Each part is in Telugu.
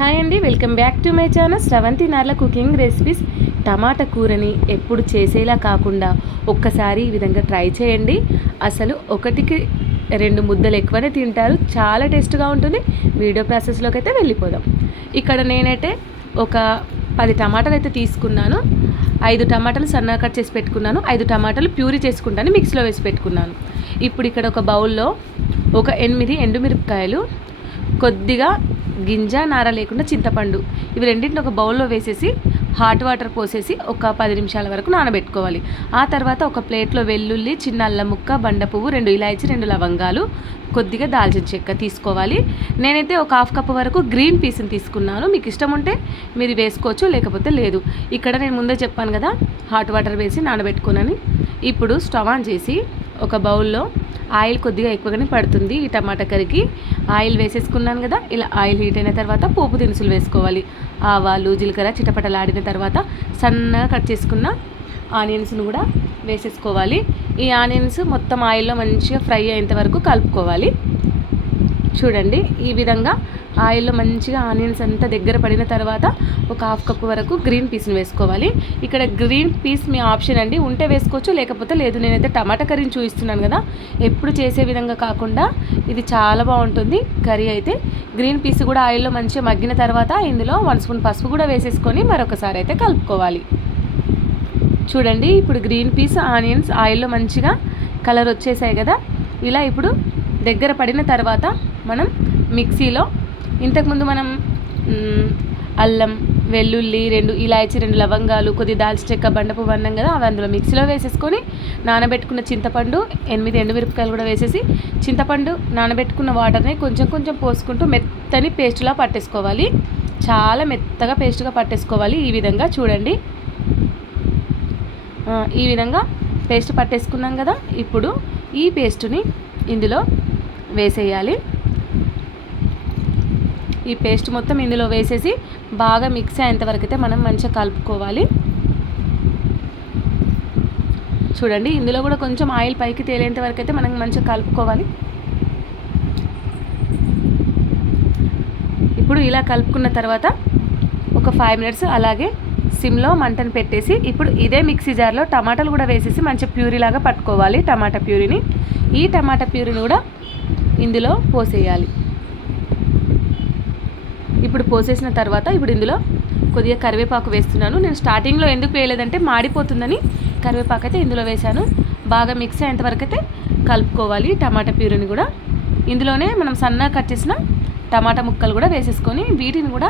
హాయ్ అండి welcome back to my channel Sravanthi Narla cooking recipes. Tomato కూరని ఎప్పుడు చేసేలా కాకుండా ఒక్కసారి ఈ విధంగా ట్రై చేయండి. అసలు ఒకటికి రెండు ముద్దలు ఎక్కువనే తింటారు. చాలా టేస్ట్గా ఉంటుంది. వీడియో ప్రాసెస్లోకి అయితే వెళ్ళిపోదాం. ఇక్కడ నేనైతే ఒక పది టమాటాలు అయితే తీసుకున్నాను. ఐదు టమాటాలు సన్నగా కట్ చేసి పెట్టుకున్నాను. ఐదు టమాటాలు ప్యూరీ చేసుకుంటాను. మిక్స్లో వేసి పెట్టుకున్నాను. ఇప్పుడు ఇక్కడ ఒక బౌల్లో ఒక ఎనిమిది ఎండుమిరపకాయలు. కొద్దిగా గింజ నార లేకుండా చింతపండు. ఇవి రెండింటిని ఒక బౌల్లో వేసేసి హాట్ వాటర్ పోసేసి ఒక పది నిమిషాల వరకు నానబెట్టుకోవాలి. ఆ తర్వాత ఒక ప్లేట్లో వెల్లుల్లి చిన్న అల్లం ముక్క బండ పువ్వు రెండు ఇలాయచి రెండు లవంగాలు కొద్దిగా దాల్చిన చెక్క తీసుకోవాలి. నేనైతే ఒక హాఫ్ కప్ వరకు గ్రీన్ పీస్ని తీసుకున్నాను. మీకు ఇష్టం ఉంటే మీరు వేసుకోవచ్చు లేకపోతే లేదు. ఇక్కడ నేను ముందే చెప్పాను కదా హాట్ వాటర్ వేసి నానబెట్టుకున్నాను ఇప్పుడు స్టవ్ ఆన్ చేసి ఒక బౌల్లో ఆయిల్ కొద్దిగా ఎక్కువగానే పడుతుంది ఈ టమాటా కర్రీకి. ఆయిల్ వేసేసుకున్నాను కదా ఇలా ఆయిల్ హీట్ అయిన తర్వాత పోపు దినుసులు వేసుకోవాలి. ఆవాలు జీలకర్ర చిటపటలాడిన తర్వాత సన్నగా కట్ చేసుకున్న ఆనియన్స్ను కూడా వేసేసుకోవాలి. ఈ ఆనియన్స్ మొత్తం ఆయిల్లో మంచిగా ఫ్రై అయ్యేంత వరకు కలుపుకోవాలి. చూడండి ఈ విధంగా ఆయిల్లో మంచిగా ఆనియన్స్ అంతా దగ్గర పడిన తర్వాత ఒక హాఫ్ కప్ వరకు గ్రీన్ పీస్ని వేసుకోవాలి. ఇక్కడ గ్రీన్ పీస్ మీ ఆప్షన్ అండి. ఉంటే వేసుకోవచ్చు లేకపోతే లేదు. నేనైతే టమాటా కర్రీని చూపిస్తున్నాను కదా. ఎప్పుడు చేసే విధంగా కాకుండా ఇది చాలా బాగుంటుంది. కర్రీ అయితే గ్రీన్ పీస్ కూడా ఆయిల్లో మంచిగా మగ్గిన తర్వాత ఇందులో వన్ స్పూన్ పసుపు కూడా వేసేసుకొని మరొకసారి అయితే కలుపుకోవాలి. చూడండి ఇప్పుడు గ్రీన్ పీస్ ఆనియన్స్ ఆయిల్లో మంచిగా కలర్ వచ్చేసాయి కదా. ఇలా ఇప్పుడు దగ్గర పడిన తర్వాత మనం మిక్సీలో ఇంతకుముందు మనం అల్లం వెల్లుల్లి రెండు ఇలాచి రెండు లవంగాలు కొద్ది దాల్చి చెక్క బండపు అన్నం కదా అవి అందులో మిక్సీలో వేసేసుకొని నానబెట్టుకున్న చింతపండు ఎనిమిది ఎండుమిరపకాయలు కూడా వేసేసి చింతపండు నానబెట్టుకున్న వాటర్ని కొంచెం కొంచెం పోసుకుంటూ మెత్తని పేస్టులా పట్టేసుకోవాలి. చాలా మెత్తగా పేస్ట్గా పట్టేసుకోవాలి ఈ విధంగా చూడండి. ఈ విధంగా పేస్ట్ పట్టేసుకున్నాం కదా ఇప్పుడు ఈ పేస్టుని ఇందులో వేసేయాలి. ఈ పేస్ట్ మొత్తం ఇందులో వేసేసి బాగా మిక్స్ అయ్యేంతవరకు అయితే మనం మంచిగా కలుపుకోవాలి. చూడండి ఇందులో కూడా కొంచెం ఆయిల్ పైకి తేలేంత వరకు అయితే మనం మంచిగా కలుపుకోవాలి. ఇప్పుడు ఇలా కలుపుకున్న తర్వాత ఒక ఫైవ్ మినిట్స్ అలాగే సిమ్లో మంటను పెట్టేసి ఇప్పుడు ఇదే మిక్సీ జార్లో టమాటాలు కూడా వేసేసి మంచి ప్యూరీలాగా పట్టుకోవాలి టమాటా ప్యూరీని. ఈ టమాటా ప్యూరీని కూడా ఇందులో పోసేయాలి. ఇప్పుడు పోసేసిన తర్వాత ఇప్పుడు ఇందులో కొద్దిగా కరివేపాకు వేస్తున్నాను. నేను స్టార్టింగ్లో ఎందుకు వేయలేదంటే మాడిపోతుందని కరివేపాకు అయితే ఇందులో వేశాను. బాగా మిక్స్ అయ్యేంతవరకు అయితే కలుపుకోవాలి టమాటా ప్యూరీని కూడా. ఇందులోనే మనం సన్నగా కట్ చేసిన టమాటా ముక్కలు కూడా వేసేసుకొని వీటిని కూడా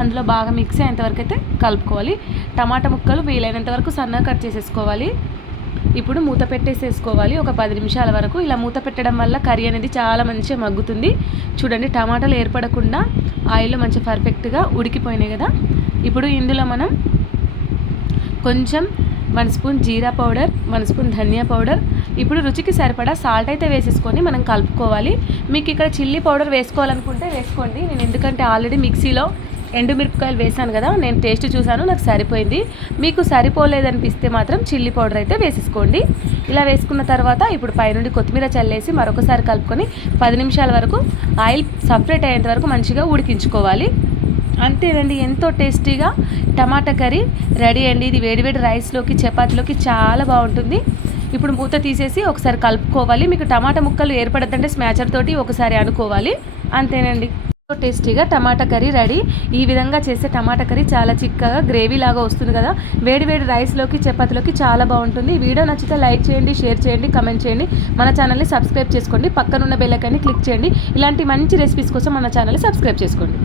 అందులో బాగా మిక్స్ అయ్యేంతవరకు అయితే కలుపుకోవాలి. టమాటా ముక్కలు వీలైనంత వరకు సన్నగా కట్ చేసేసుకోవాలి. ఇప్పుడు మూత పెట్టేసేసుకోవాలి. ఒక పది నిమిషాల వరకు ఇలా మూత పెట్టడం వల్ల కర్రీ అనేది చాలా మంచిగా మగ్గుతుంది. చూడండి టమాటాలు ఏర్పడకుండా ఆయిల్ మంచిగా పర్ఫెక్ట్గా ఉడికిపోయినాయి కదా. ఇప్పుడు ఇందులో మనం కొంచెం one spoon jeera powder one spoon dhania powder. ఇప్పుడు రుచికి సరిపడా సాల్ట్ అయితే వేసేసుకొని మనం కలుపుకోవాలి. మీకు ఇక్కడ చిల్లీ పౌడర్ వేసుకోవాలనుకుంటే వేసుకోండి. నేను ఎందుకంటే ఆల్రెడీ మిక్సీలో ఎండుమిరపకాయలు వేసాను కదా నేను టేస్ట్ చూసాను నాకు సరిపోయింది. మీకు సరిపోలేదనిపిస్తే మాత్రం చిల్లీ పౌడర్ అయితే వేసేసుకోండి. ఇలా వేసుకున్న తర్వాత ఇప్పుడు పైనుండి కొత్తిమీర చల్లేసి మరొకసారి కలుపుకొని పది నిమిషాల వరకు ఆయిల్ సపరేట్ అయ్యేంత వరకు మంచిగా ఉడికించుకోవాలి. అంతేనండి ఎంతో టేస్టీగా టమాటా కర్రీ రెడీ అండి. ఇది వేడివేడి రైస్లోకి చపాతీలోకి చాలా బాగుంటుంది. ఇప్పుడు మూత తీసేసి ఒకసారి కలుపుకోవాలి. మీకు టమాటా ముక్కలు ఏర్పడద్దంటే స్మాచర్ తోటి ఒకసారి అనుకోవాలి. అంతేనండి. టేస్టీగా టమాటా కర్రీ రెడీ. ఈ విధంగా చేస్తే టమాటా కర్రీ చాలా చిక్కగా గ్రేవీ లాగా వస్తుంది కదా. వేడి వేడి రైస్లోకి చపాతీలోకి చాలా బాగుంటుంది. వీడియో నచ్చితే లైక్ చేయండి షేర్ చేయండి కమెంట్ చేయండి. మన ఛానల్ని సబ్స్క్రైబ్ చేసుకోండి. పక్కనున్న బెల్లకాన్ని క్లిక్ చేయండి. ఇలాంటి మంచి రెసిపీస్ కోసం మన ఛానల్ని సబ్స్క్రైబ్ చేసుకోండి.